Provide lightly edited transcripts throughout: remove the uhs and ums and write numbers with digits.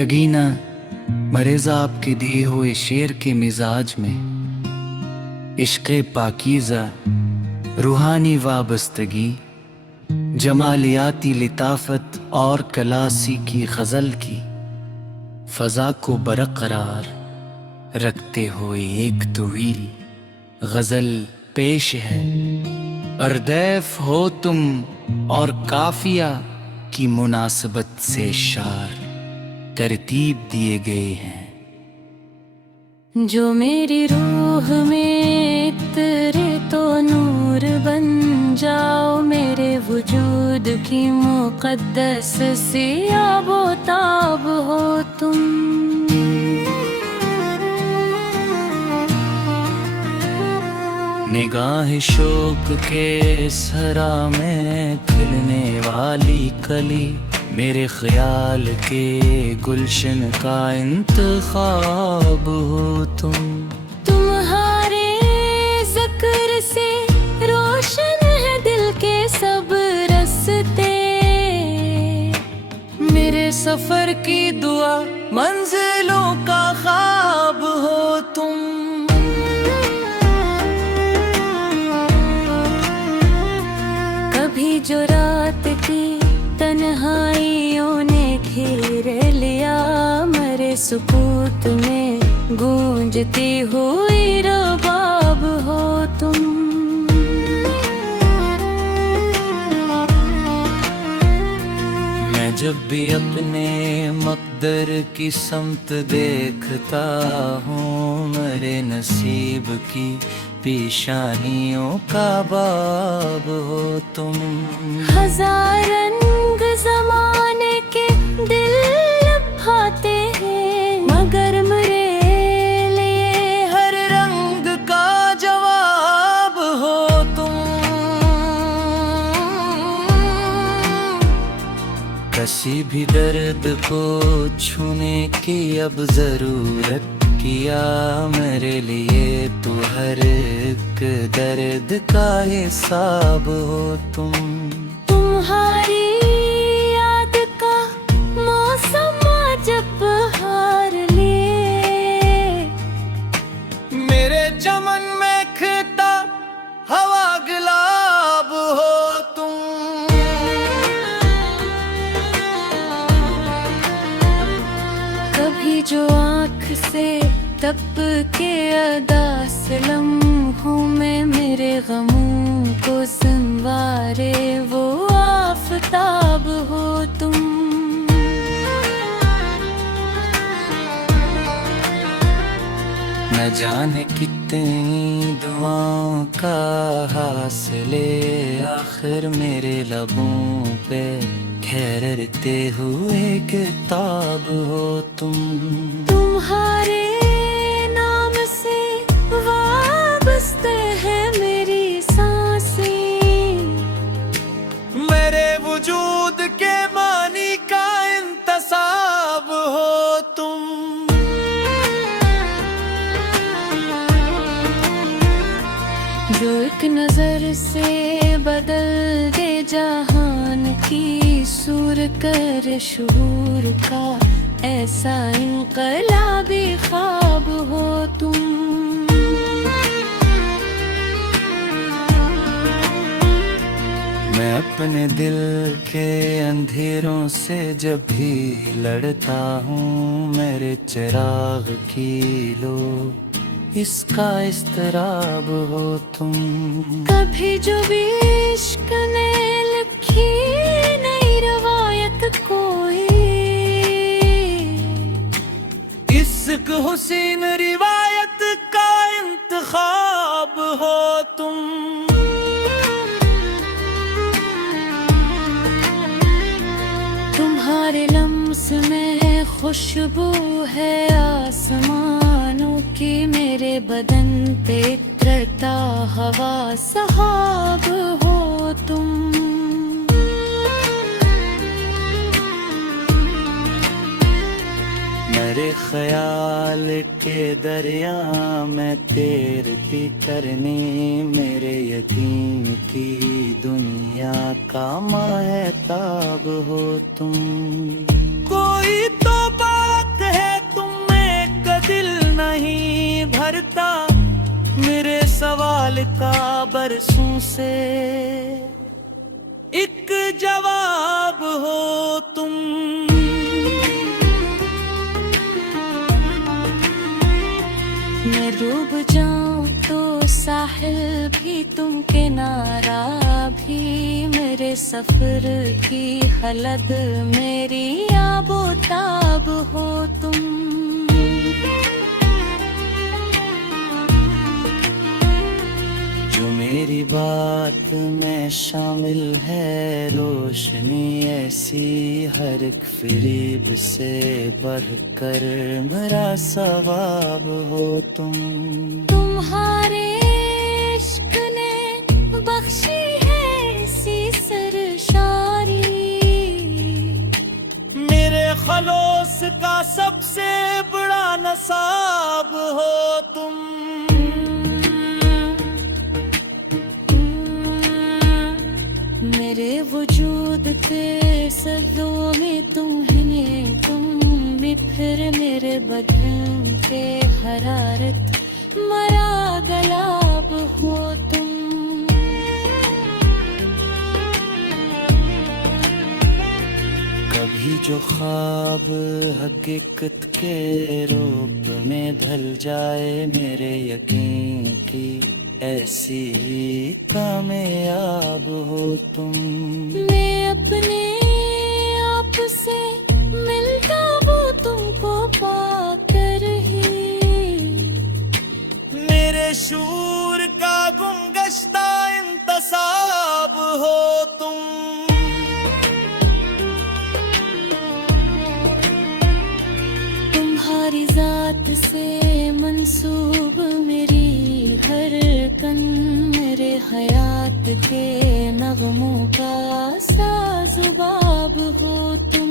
यकीना मरेज़ा आपके दिए हुए शेर के मिजाज में इश्क़े पाकीज़ा रूहानी वाबस्तगी, जमालियाती लिताफत और कलासी की गज़ल की फ़ज़ा को बरक़रार रखते हुए एक तवील गज़ल पेश है। अर्दैफ हो तुम और काफ़िया की मुनासबत से शार तरतीब दिए गए हैं। जो मेरी रूह में इतरे तो नूर बन जाओ, मेरे वजूद की मुक़द्दस सी आबोताब हो तुम। निगाह शौक के सरा में खिलने वाली कली, मेरे ख्याल के गुलशन का इंतखाब हो तुम। तुम्हारे ज़िक्र से रोशन है दिल के सब रस्ते, मेरे सफर की दुआ मंजिलों का ख्वाब हो तुम। कभी जो रात की तन्हाइयों ने घेर लिया, मरे सुकूत में गूंजती हुई रबाब हो तुम। मैं जब भी अपने मक़दर की समत देखता हूँ, मेरे नसीब की पेशानियों का बाब हो तुम। हजार रंग ज़माने के दिल लभाते हैं, मगर मेरे लिए हर रंग का जवाब हो तुम। किसी भी दर्द को छूने की अब ज़रूरत किया, मेरे लिए तो हर एक दर्द का हिसाब हो तुम। तुम्हारी याद का मौसम जब बहार लिए, मेरे चमन में खिता हवा गुलाब हो तुम। कभी जो आँख से तप के अदास लम्हों में मेरे गमों को संवारे वो आफताब हो तुम। न जाने कितनी दुआओं का हासिले, आखिर मेरे लबों पे ठहरते हुए किताब हो तुम। तुम्हारे नाम से वाबस्ते है मेरी सांसें, मेरे वजूद के मानी का इंतसाब हो तुम। जो एक नजर से बदल दे जहान की सूर कर शूर का, ऐसा इनकलाबी ख्वाब हो तुम। मैं अपने दिल के अंधेरों से जब भी लड़ता हूँ, मेरे चिराग की लो इसका इस्तराब हो तुम। कभी जो भी इश्क ने लिखी नई रवायत कोई, इश्क हुसीन रिवायत का इंतखाब हो तुम। तुम्हारे लम्स में खुशबू है आसमानों की, मेरे बदन पे इत्रता हवा सहाब हो तुम। मेरे ख्याल के दरिया में तैरती करने, मेरे यकीन की दुनिया का महताब हो तुम। कोई तो बात साल का बरसों से एक जवाब हो तुम। मैं डूब जाऊं तो साहिल भी तुम, किनारा भी, मेरे सफर की हलद मेरी आबोताब हो तुम। जो मेरी बात में शामिल है, रोशनी ऐसी हर एक फरीब से बढ़कर मेरा सवाब हो तुम। तुम्हारे इश्क ने बख्शी है ऐसी सरशारी, मेरे खलोस का सबसे बड़ा नसाब हो तुम। मेरे वजूद के सदों में तुम ही, तुम भी फिर मेरे बदन पे हरारत मरा गलाब हो तुम। कभी जो ख्वाब हकीकत के रूप में ढल जाए, मेरे यकीन की ऐसी ही कामयाब हो तुम। मैं अपने आप से मिलता हूँ तुमको पाकर ही, मेरे शूर का गुमगश्ता इंतसाब हो तुम। तुम्हारी जात से मंसूब मेरी हर कन, मेरे हयात के नगमों का साजुबाब हो तुम।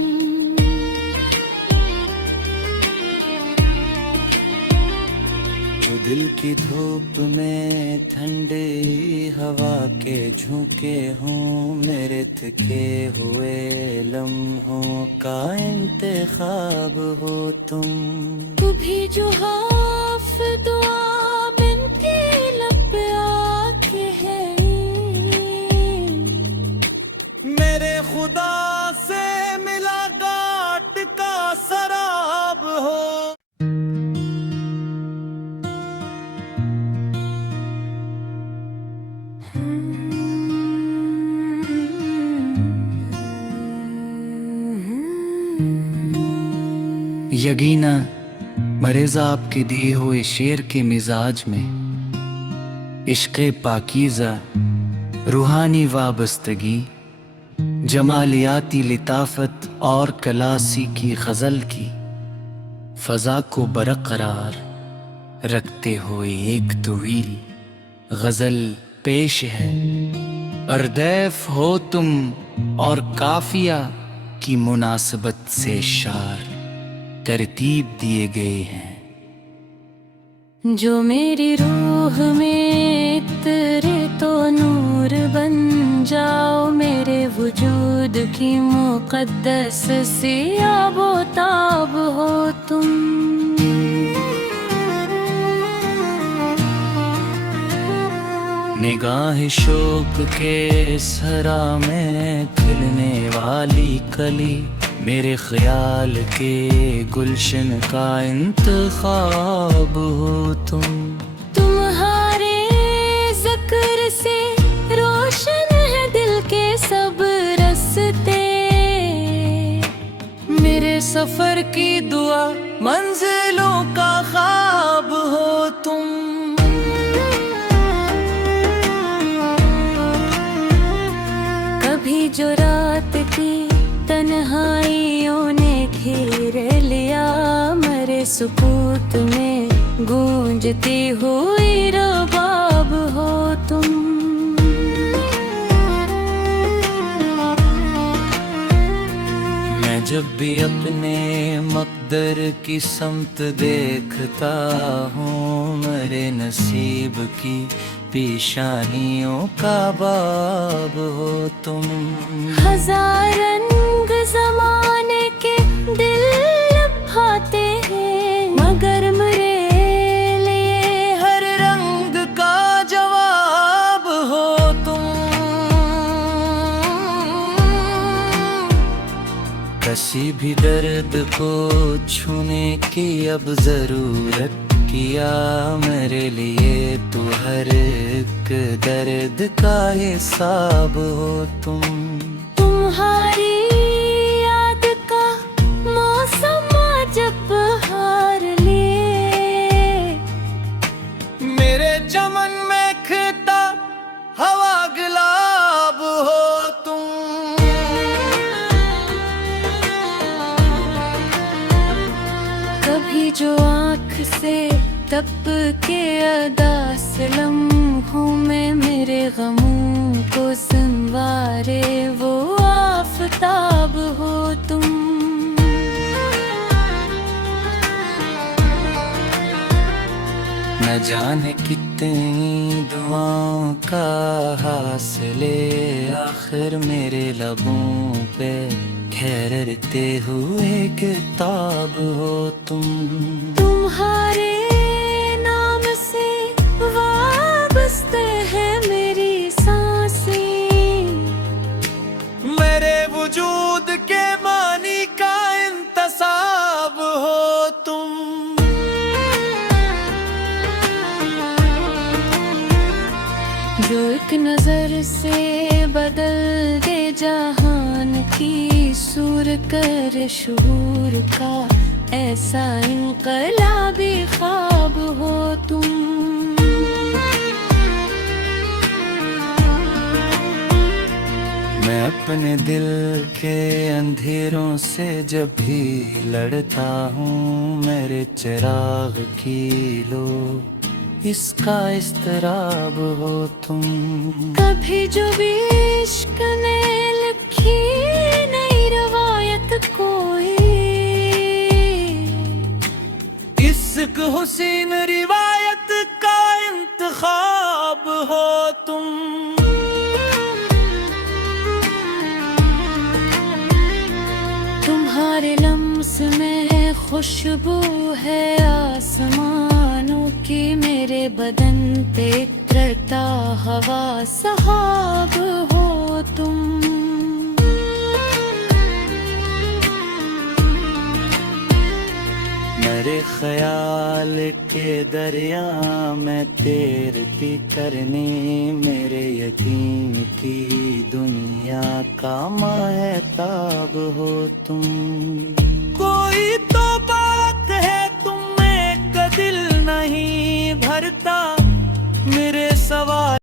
जो दिल की धूप में ठंडी हवा के झोंके हों, मेरे थके हुए लम्हों का इंतखाब हो तुम। कभी जो हाफ दुआ बिनती लब पे आके है, मेरे खुदा से मिला गाट का सराब हो। यकीना मरेज़ा आपके दिए हुए शेर के मिजाज में इश्क़े पाकीज़ा, रूहानी वाबस्तगी, जमालियाती लिताफत और कलासी की गज़ल की फ़ज़ा को बरकरार रखते हुए एक तवील गज़ल पेश है। अर्दैफ हो तुम और काफिया की मुनासबत से शार तरतीब दिए गए हैं। जो मेरी रूह में इतरे तो नूर बन जाओ, मेरे वजूद की मुक़द्दस सी आबोताब हो तुम। निगाह शौक के सरा में खिलने वाली कली, मेरे ख्याल के गुलशन का इंतखाब हो तुम। तुम्हारे ज़िक्र से रोशन है दिल के सब रस्ते, मेरे सफर की दुआ मंजिलों का ख्वाब हो तुम। कभी जो रात की तन्हाइयों ने घेर लिया, मेरे सुकूत में गूंजती हुई रबाब हो तुम। मैं जब भी अपने मकदर की समत देखता हूँ, मेरे नसीब की पेशानियों का बाब हो तुम। हजार रंग ज़माने के दिल लभाते हैं, मगर मेरे लिए हर रंग का जवाब भी दर्द को छूने की अब जरूरत किया मेरे लिए तू हर एक दर्द का हिसाब हो तुम। तुम्हारी याद का मौसम जब बहार ले, मेरे चमन में खिता हवा गुलाब हो तुम। कभी जो आँख से तप के अदास लम्हों में मेरे गमों को संवारे वो आफताब हो तुम। न जाने कितनी दुआओं का हासिले आखिर मेरे लबों पे ठहरते हुए किताब हो तुम। तुम्हारे नाम से वाबस्ते हैं मेरी सांसें, मेरे वजूद के मानी का इंतसाब हो तुम। जो एक नजर से बदल दे जहान की सूर कर शूर का ऐसा इनकलाबी ख्वाब हो तुम। मैं अपने दिल के अंधेरों से जब भी लड़ता हूँ मेरे चिराग की लो इसका इस्तराब हो तुम। कभी जो भी इश्क ने लिखी नई रवायत कोई, इश्क हुसीन रिवायत का इंतखाब हो तुम। तुम्हारे लम्स में खुशबू है आसमानों की, मेरे बदन पे इत्रता हवा सहाब हो तुम। मेरे ख्याल के दरिया में तैरती करने मेरे यकीन की दुनिया का महताब हो तुम।